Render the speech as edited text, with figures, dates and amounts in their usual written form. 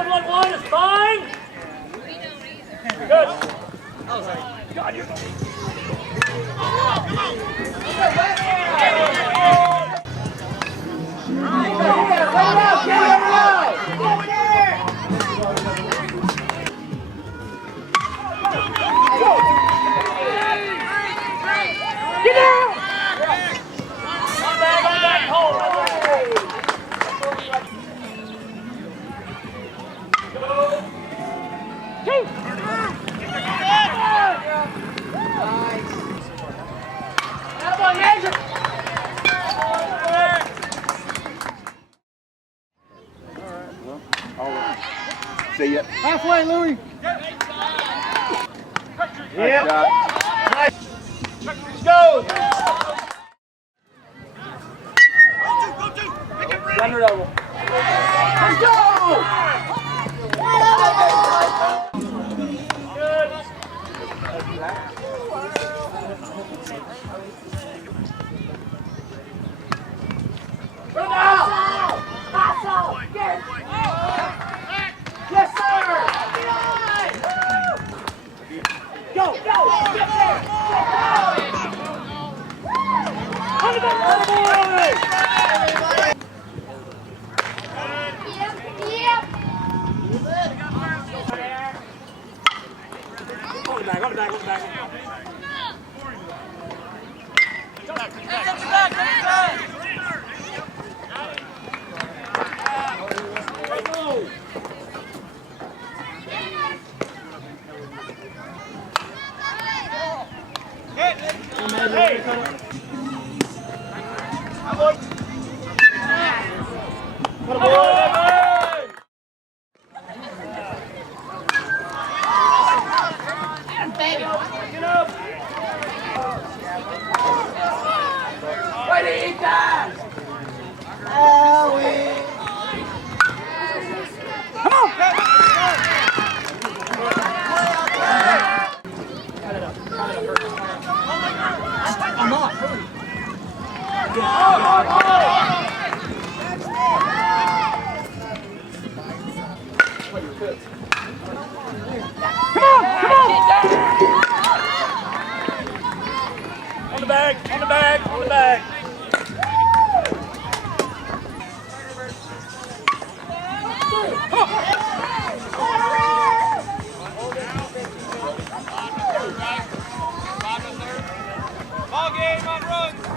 1-1-1 is fine. Good. God, you're get down! On back, hold. See ya. Halfway, Louie. Yeah. Nice. Go. Run it over. Let's go. Good. Run out. Yes, sir. Go. Get there. On the back, boy. On the back. Way to eat that! Come on! I'm not. Come on! On the bag! Ball game on runs.